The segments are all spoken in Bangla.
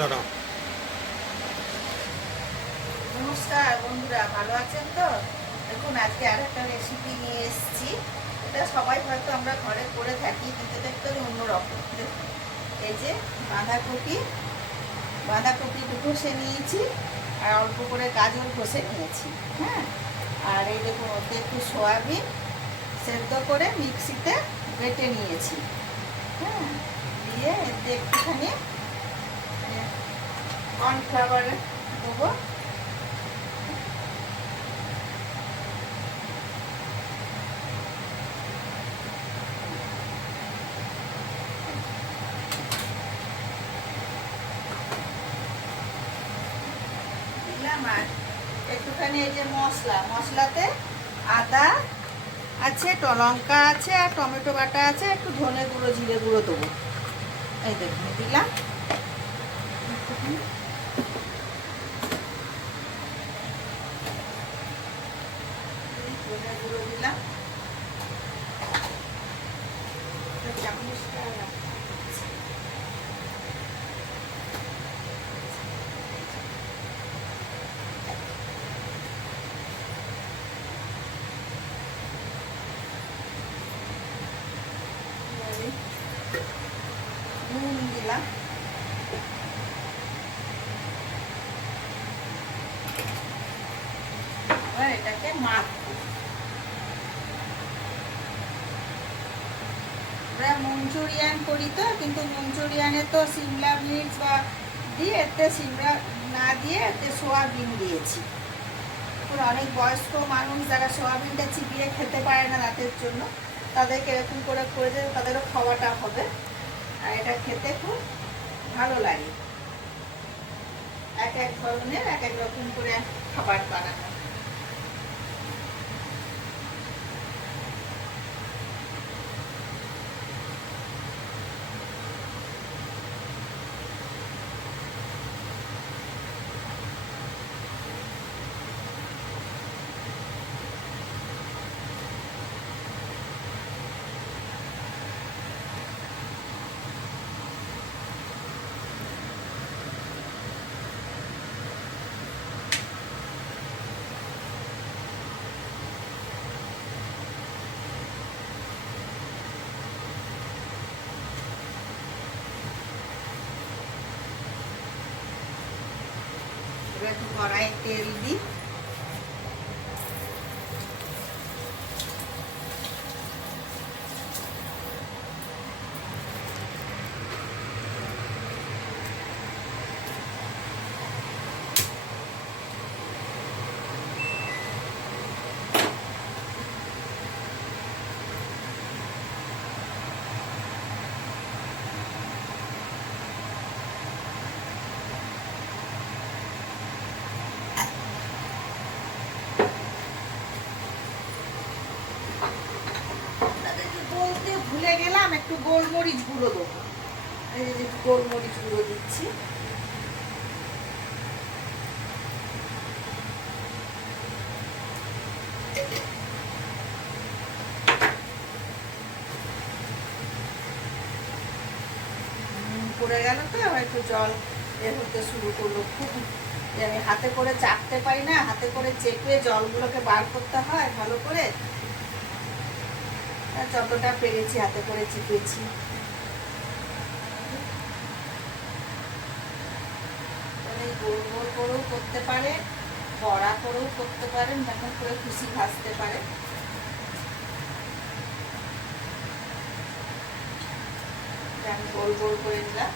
দাঁড়াও। নমস্কার বন্ধুরা, ভালো আছেন তো? দেখুন, আজকে আর একটা রেসিপি নিয়ে এসেছি। এটা সবাই হয়তো আমরা ঘরে করে থাকি, কিন্তু এটা একটু অন্যরকম। দেখুন, এই যে বাঁধাকপি ঘষে নিয়েছি, আর অল্প করে গাজর ঘষে নিয়েছি। হ্যাঁ, আর এই দেখুন, ওতে একটু সয়াবিন সেদ্ধ করে মিক্সিতে বেটে নিয়েছি। হ্যাঁ, দিয়ে এতে একটুখানি কর্নফ্লাওয়ার দেবো। দিলাম, আর একটুখানি এই যে মশলাতে আদা আছে, লঙ্কা আছে, আর টমেটো বাটা আছে, একটু ধনে গুঁড়ো জিরে গুঁড়ো দেবো। এই দেখুন, দিলাম একটুখানি। ধনে গুঁড়ো দিলাম, চামচটা নুন দিলাম। এবার এটাকে মাখবো। আমরা মঞ্চুরিয়ান করি তো, কিন্তু মঞ্চুরিয়ানে তো সিমলা মির্চ বা দিয়ে, এতে সিমলা না দিয়ে এতে সোয়াবিন দিয়েছি। অনেক বয়স্ক মানুষ যারা সোয়াবিনটা চিবিয়ে খেতে পারে না দাঁতের জন্য, তাদেরকে এরকম করে করে দিলে তাদেরও খাওয়াটা হবে, আর এটা খেতে খুব ভালো লাগে। এক এক ধরনের এক এক রকম করে খাবার বানানো। এবার একটু কড়াই তেল দিই। বলতে ভুলে গেলাম, একটু গোলমরিচ গুঁড়ো দেবো। এই যে গোলমরিচ গুঁড়ো দিচ্ছি। পড়ে গেল তো, আবার একটু জল বের হতে শুরু করলো। খুব আমি হাতে করে চাপতে পারি না, হাতে করে চেপে জলগুলোকে বার করতে হয় ভালো করে। যতটা পেরেছি হাতে করে চিপেছি। গোল গোল করেও করতে পারে, বড়া করেও করতে পারেন, যেমন করে খুশি ভাজতে পারে। আমি গোল গোল করে নিলাম।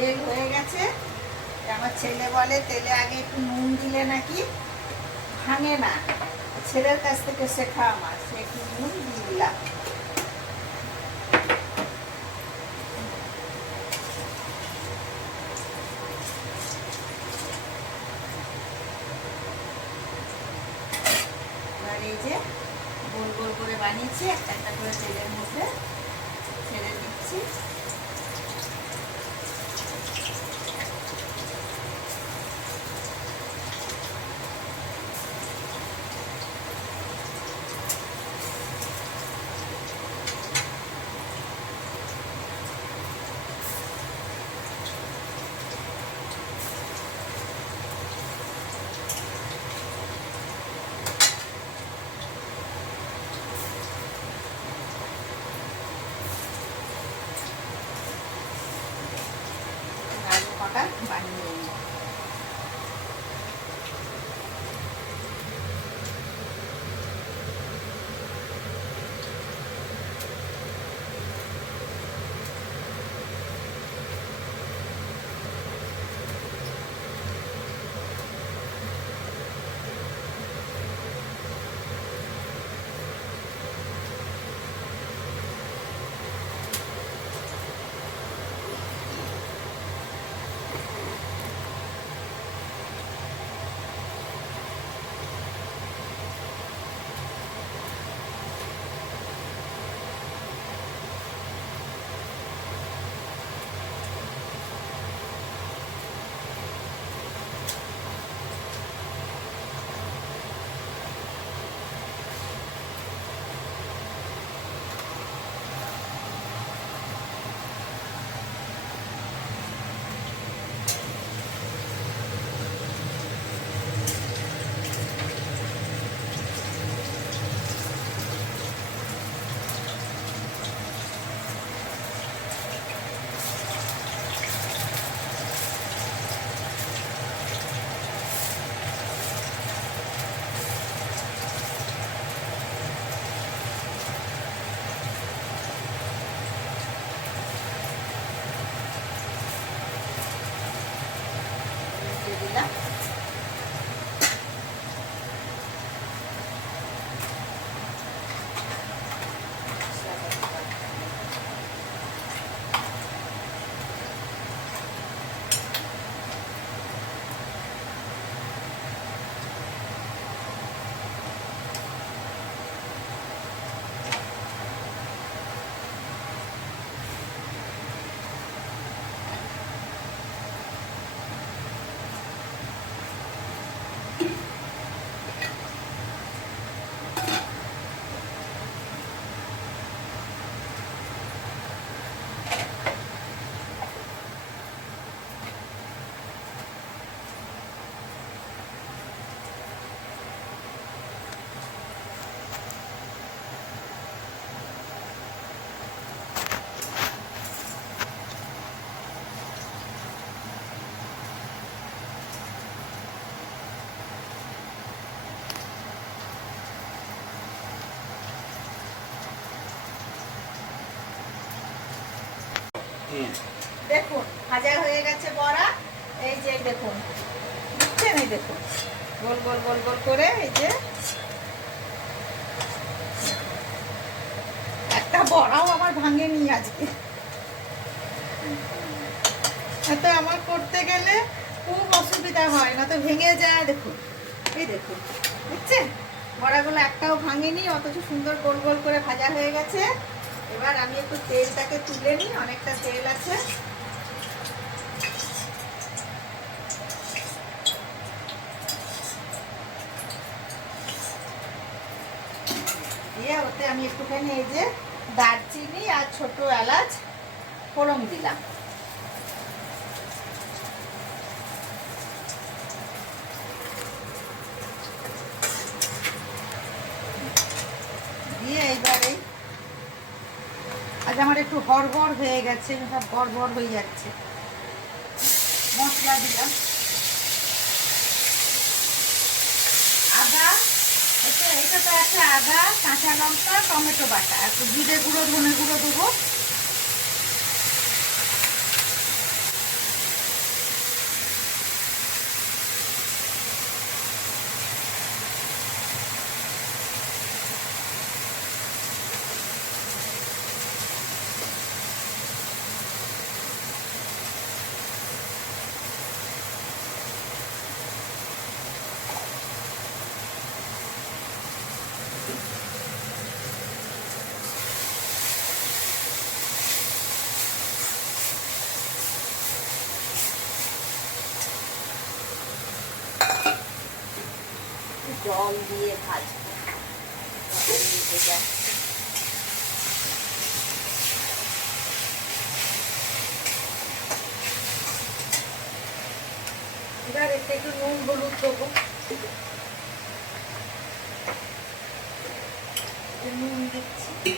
তেল হয়ে গেছে। আমার ছেলে বলে তেলে আগে একটু নুন দিলে নাকি ভাঙে না, ছেলের কাছ থেকে শেখা আমার, সে একটু নুন দিয়ে দিলাম। এবার এই যে গোল গোল করে বানিয়েছি, একটা একটা করে তেলের মধ্যে ছেড়ে দিচ্ছি। আলু কটা বানিয়ে নিই। দিলাম। দেখুন ভাজা হয়ে গেছে বড়া। এই যে দেখুন, বুঝছেন, এই দেখুন গোল গোল গোল গোল করে, এই যে একটা বড়াও আমার ভাঙেনি আজকে। তো আমার করতে গেলে খুব অসুবিধা হয়, না তো ভেঙে যায়। দেখুন, এই দেখুন, বুঝছেন, বড়াগুলো একটাও ভাঙেনি, অথচ সুন্দর গোল গোল করে ভাজা হয়ে গেছে। এবার আমি একটু তেলটাকে তুলে নিই, অনেকটা তেল আছে। দিয়ে ওতে আমি একটুখানি এই যে দারচিনি আর ছোট এলাচ ফোড়ন দিলাম। দিয়ে এইবারে আজ আমার একটু হড়বড় হয়ে গেছে, সব গড়বড় হয়ে যাচ্ছে। মশলা দিলাম আদা, এটা তো একটা আদা, কাঁচা লঙ্কা, টমেটো বাটা, একটু জিরে গুঁড়ো, ধনে গুঁড়ো দেবো। জল দিয়ে ভাজবো। এবার এতে একটু নুন হলুদ দেবো, নুন দিচ্ছি।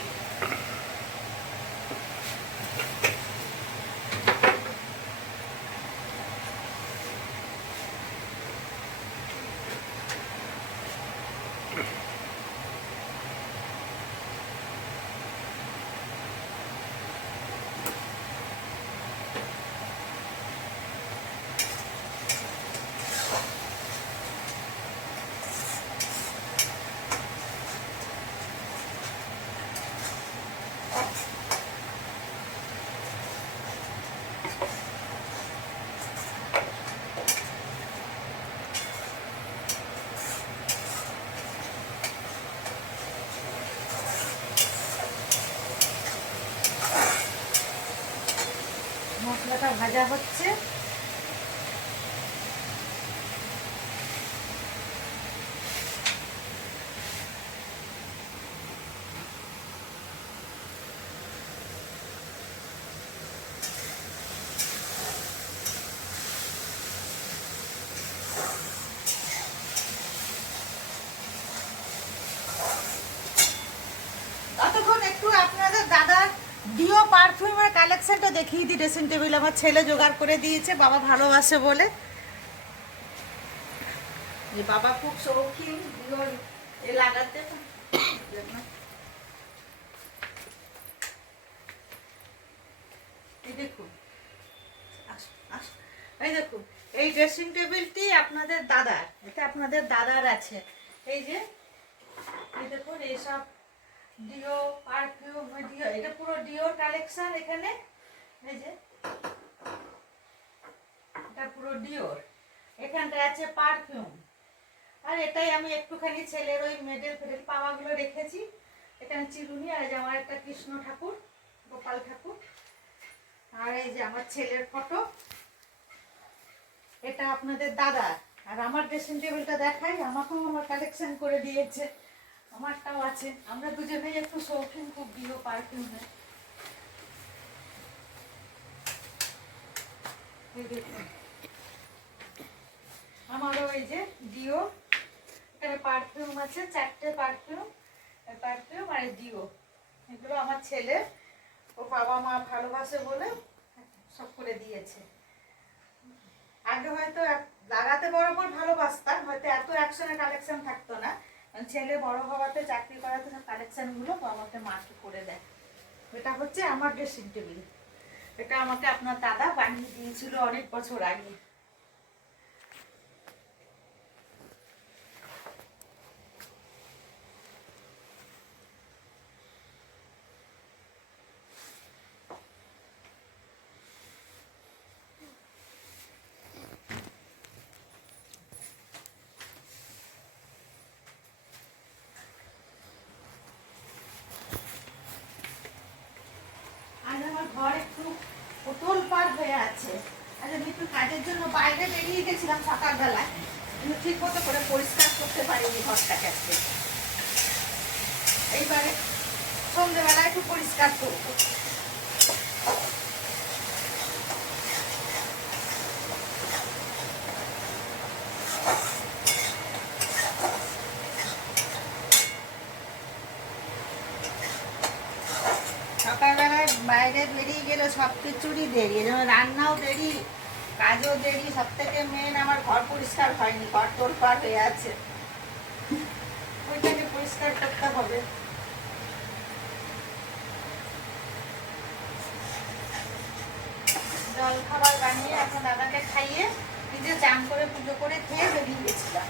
মশলাটা ভাজা হচ্ছে। ততক্ষণ একটু আপনাদের দাদার ডিও পারফিউমের কালেকশনটা দেখিয়ে দিই। ড্রেসিং টেবিল আমার ছেলে জোগাড় করে দিয়েছে, বাবা ভালোবাসে বলে। বাবা খুব শৌখিন ডিওর এ লাগাতে। এই দেখুন, এই দেখুন, এই ড্রেসিং টেবিলটি আপনাদের দাদার, এটা আপনাদের দাদার আছে। এই যে এই দেখুন, এইসব ডিও পারফিউম, ডিও, এটা পুরো ডিওর কালেকশন এখানে। এই যে এটা পুরো ডিওর, এখানটা আছে পারফিউম। আর এটাই আমি একটুখানি ছেলের ওই মেডেল ফেডেল পাওয়াগুলো রেখেছি। এখানে চিরুনি, আর এই যে আমার একটা কৃষ্ণ ঠাকুর, গোপাল ঠাকুর, আর এই যে আমার ছেলের ফটো। এটা আপনাদের দাদা। আর আমার ড্রেসিং টেবিলটা দেখাই, আমাকেও আমার কালেকশন করে দিয়েছে, আমারটাও আছে। আমরা দুজনেই একটু শৌখিন খুব ডিও পারফিউমে। আমারও এই যে ডিও, এখানে পারফিউম আছে, 4টে পারফিউম, আর ডিও। এগুলো আমার ছেলে, ও বাবা মা ভালোবাসে বলে সব করে দিয়েছে। আগে হয়তো লাগাতে বরাবর ভালোবাসতাম, হয়তো এত অ্যাকশনের কালেকশন থাকতো না। ছেলে বড় হওয়াতে, চাকরি করাতে সব কালেকশনগুলো আমাকে মাকে করে দেয়। এটা হচ্ছে আমার ড্রেসিং টেবিল। এটা আমাকে আপনার দাদা বানিয়ে দিয়েছিল অনেক বছর আগে। ঘর একটু উতল পার হয়ে আছে। আজ আমি একটু কাজের জন্য বাইরে বেরিয়ে গেছিলাম সকালবেলায়, কিন্তু ঠিক মতো করে পরিষ্কার করতে পারিনি ঘরটাকে আজকে। এইবারে সন্ধ্যেবেলা একটু পরিষ্কার করবো। সকালবেলায় বাইরে বেরিয়ে গেলে সব কিছুরই দেরি, যেমন রান্নাও দেরি, কাজও দেরি। সব থেকে মেন আমার ঘর পরিষ্কার হয়নি, ঘর তোলপাড় হয়ে আছে, ওইটাকে পরিষ্কার করতে হবে। জল খাবার বানিয়ে এখন দাদাকে খাইয়ে নিজে চান করে পুজো করে খেয়ে বেরিয়ে গেছিলাম।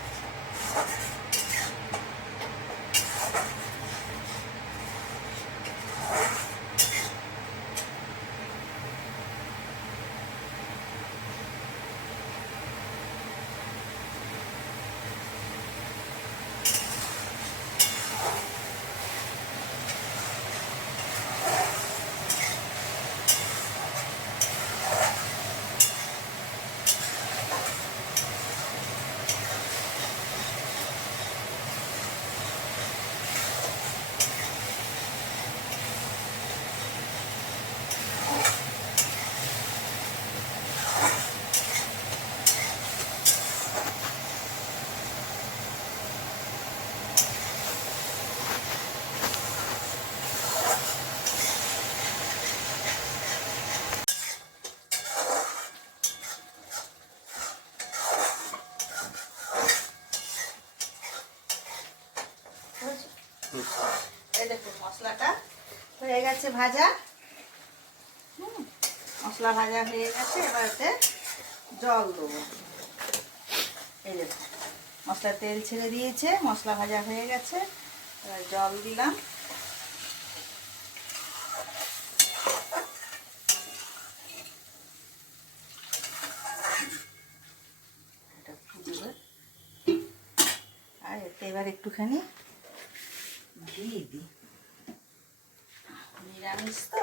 হয়ে গেছে ভাজা। মশলা ভাজা হয়ে গেছে, এবার এতে জল দেবো। এই দেখুন মশলা তেল ছেড়ে দিয়েছে, মশলা ভাজা হয়ে গেছে, এবার জল দিলাম। এটা ফুটবে, আর এতে এবার একটুখানি ঘি দিই, নিরামিষ তো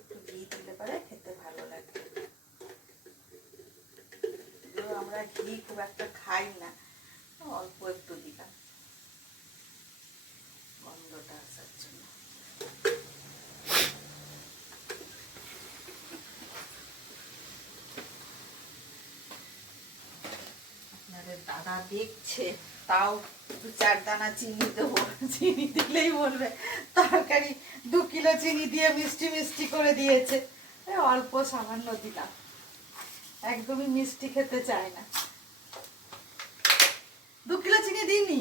একটু ঘি দিলে পরে খেতে ভালো লাগবে। আমরা ঘি খুব একটা খাই না, অল্প একটু দিলাম গন্ধটা আসার জন্য। আপনাদের দাদা দেখছে, তাও 2-4 দানা চিনি দেবো, চিনি দিলেই বলবে তরকারি 2 কিলো চিনি দিয়ে মিষ্টি মিষ্টি করে দিয়েছে। অল্প সামান্য দিলাম, একদমই মিষ্টি খেতে চায় না। 2 কিলো চিনি দিইনি।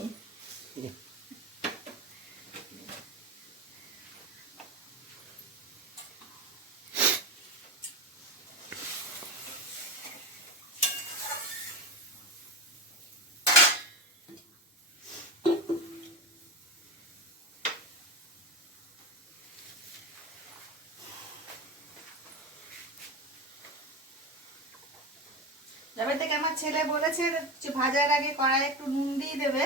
এবার থেকে আমার ছেলে বলেছে যে ভাজার আগে কড়াই একটু নুন দিয়ে দেবে,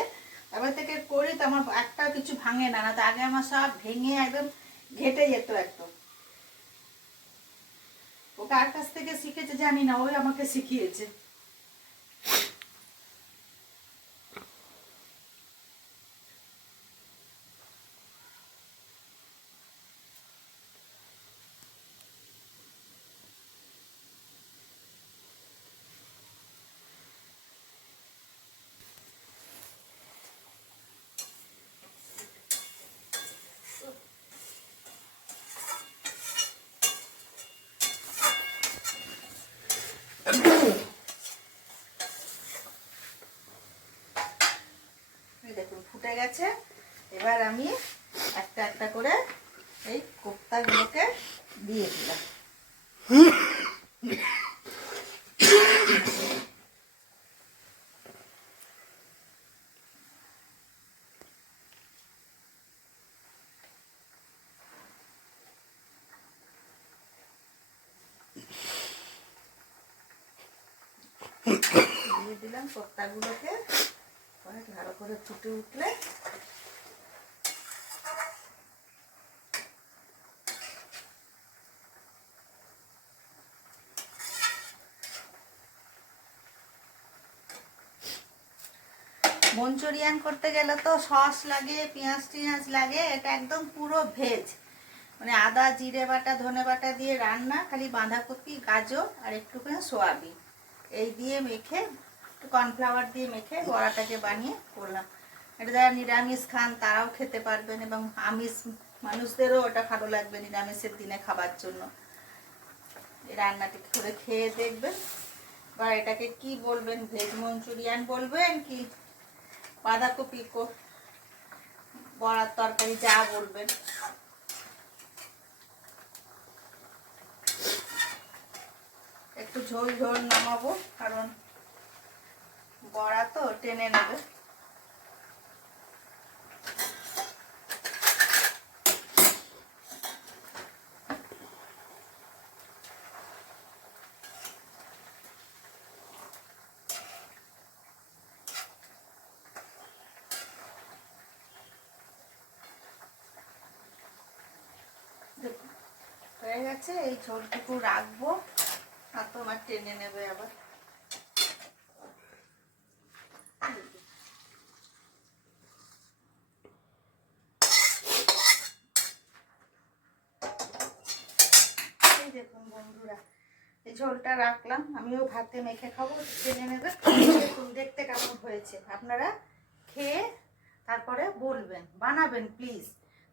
এবার থেকে করি তো আমার একটা কিছু ভাঙে না, না তো আগে আমার সব ভেঙে একদম ঘেটে যেত একদম। ও কার কাছ থেকে শিখেছে জানি না, ওই আমাকে শিখিয়েছে। দেখুন ফুটে গেছে, এবার আমি একটা একটা করে এই কোপ্তাগুলোকে দিয়ে দিলাম। দিয়ে দিলাম কোপ্তাগুলোকে, ভালো করে ফুটে উঠলে মঞ্চুরিয়ান করতে গেলে তো সস লাগে, পেঁয়াজ টিয়াজ লাগে, এটা একদম পুরো ভেজ, মানে আদা জিরে বাটা ধনে বাটা দিয়ে রান্না, খালি বাঁধাকপি গাজর আর একটুখানি সোয়াবিন এই দিয়ে মেখে, একটু কর্নফ্লাওয়ার দিয়ে মেখে বড়াটাকে বানিয়ে করলাম। এটা যারা নিরামিষ খান তারাও খেতে পারবেন, এবং আমিষ মানুষদেরও ওটা ভালো লাগবে নিরামিষের দিনে খাবার জন্য। এই রান্নাটি করে খেয়ে দেখবেন, বা এটাকে কি বলবেন, ভেজ মঞ্চুরিয়ান বলবেন কি বাঁধাকপি বড়ার তরকারি, যা বলবেন। একটু ঝোল ঝোল নামাবো, কারণ বড়া তো টেনে নেবে। হয়ে গেছে, এই ঝোলটুকু রাখবো, আর তো আমার টেনে নেবে আবার। এই দেখুন বন্ধুরা, এই ঝোলটা রাখলাম, আমিও ভাতে মেখে খাবো, টেনে নেবে। দেখুন দেখতে কেমন হয়েছে, আপনারা খেয়ে তারপরে বলবেন, বানাবেন প্লিজ,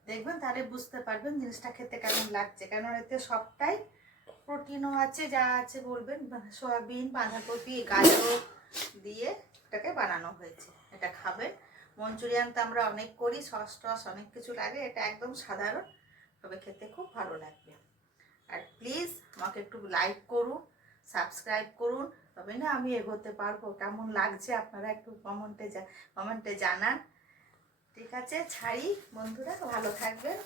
দেখবেন তাহলে বুঝতে পারবেন জিনিসটা খেতে কেমন লাগছে। কারণ এতে সবটাই প্রোটিনও আছে, যা আছে বলবেন, সয়াবিন বাঁধাকপি গাজর দিয়ে এটাকে বানানো হয়েছে, এটা খাবেন। মঞ্চুরিয়ান তো আমরা অনেক করি, সস টস অনেক কিছু লাগে, এটা একদম সাধারণ তবে খেতে খুব ভালো লাগবে। আর প্লিজ আমাকে একটু লাইক করুন, সাবস্ক্রাইব করুন, তবে না আমি এগোতে পারবো। কেমন লাগছে আপনারা একটু কমেন্টে জানান। ঠিক আছে, ছাড়ি বন্ধুরা, ভালো থাকবেন।